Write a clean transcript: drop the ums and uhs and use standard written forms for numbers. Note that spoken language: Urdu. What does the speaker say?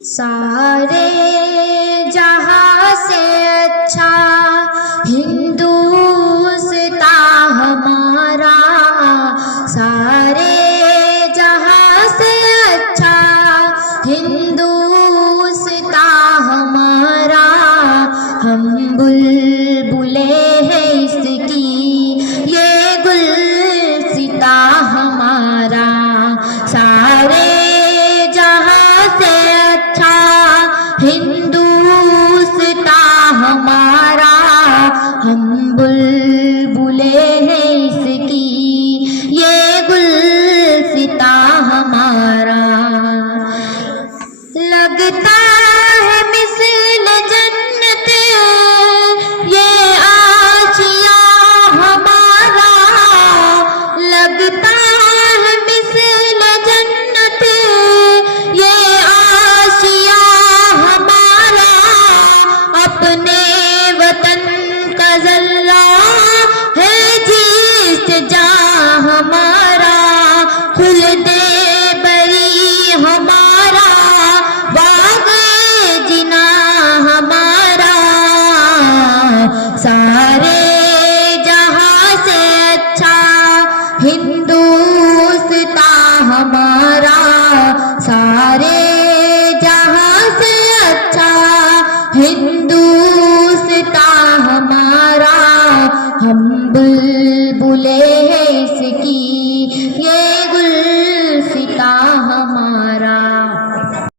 سارے جہاں سے اچھا ہندوستاں ہمارا، سارے جہاں سے اچھا ہندوستاں ہمارا، ہم بلبلیں ہیں اس کی یہ گلستاں ہمارا، سارے جہاں سے اچھا ہندوستاں ہمارا، ہم بلبلیں ہیں اس کی یہ گلستاں ہمارا، لگتا ہے مثل جنت یہ آشیاں ہمارا، لگتا ہے مثل جنت یہ آشیاں ہمارا، اپنے وطن کا ذلہ ہے جس جاں ہمارا، خلد بری ہمارا، باغ جنا ہمارا، سارے جہاں سے اچھا ہندوستاں ہمارا، سارے جہاں سے اچھا ہندوستاں ہمارا، ہم بلبلیں